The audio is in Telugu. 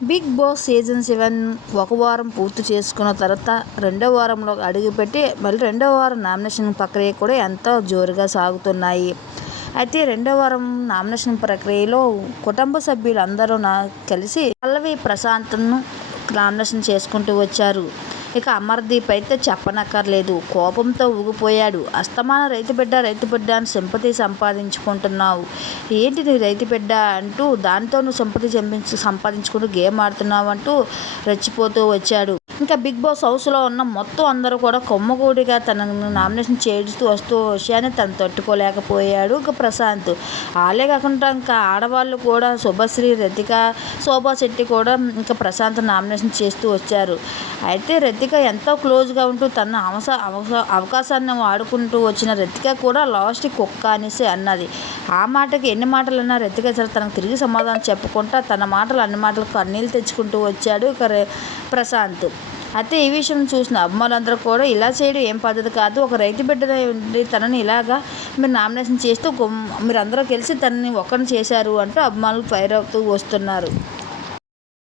బిగ్ బాస్ సీజన్ సెవెన్ ఒక వారం పూర్తి చేసుకున్న తర్వాత రెండో వారంలో అడుగుపెట్టి మళ్ళీ రెండో వారం నామినేషన్ ప్రక్రియ కూడా ఎంతో జోరుగా సాగుతున్నాయి. అయితే రెండో వారం నామినేషన్ ప్రక్రియలో కుటుంబ సభ్యులు అందరూ నా కలిసి పల్లవి ప్రశాంత్ను నామినేషన్ చేసుకుంటూ వచ్చారు. ఇక అమర్దీప్ అయితే చెప్పనక్కర్లేదు. కోపంతో ఊగిపోయాడు. అస్తమాన రైతు బిడ్డ రైతు బిడ్డ అని సింపతి సంపాదించుకుంటున్నావు. ఏంటి నీ రైతు బిడ్డ అంటూ దానితో నువ్వు సింపతి చెంపించి సంపాదించుకుంటూ గేమ్ ఆడుతున్నావు అంటూ రెచ్చిపోతూ వచ్చాడు. ఇంకా బిగ్ బాస్ హౌస్లో ఉన్న మొత్తం అందరూ కూడా కొమ్మగూడిగా తనను నామినేషన్ చేస్తూ వస్తూ విషయాన్ని తను తట్టుకోలేకపోయాడు ఇంకా ప్రశాంత్. వాళ్ళే కాకుండా ఇంకా ఆడవాళ్ళు కూడా శుభశ్రీ రతిక శోభా శెట్టి కూడా ఇంకా ప్రశాంత్ నామినేషన్ చేస్తూ వచ్చారు. అయితే రతిక ఎంతో క్లోజ్గా ఉంటూ తన అవస అవకాశాన్ని వాడుకుంటూ వచ్చిన రతిక కూడా లాస్ట్ కుక్క అనేసి అన్నది. ఆ మాటకి ఎన్ని మాటలు అన్నా రతిక సరే తనకు తిరిగి సమాధానం చెప్పుకుంటా తన మాటలు అన్ని మాటలు కన్నీళ్ళు తెచ్చుకుంటూ వచ్చాడు ఇక ప్రశాంత్. అయితే ఈ విషయం చూసిన అభిమానులందరూ కూడా ఇలా చేయడం ఏం పద్ధతి కాదు. ఒక రైతు బిడ్డ ఉండి తనని ఇలాగా మీరు నామినేషన్ చేస్తూ మీరు అందరూ కలిసి తనని ఒక్కరిని చేశారు అంటూ అభిమానులు ఫైర్ అవుతూ వస్తున్నారు.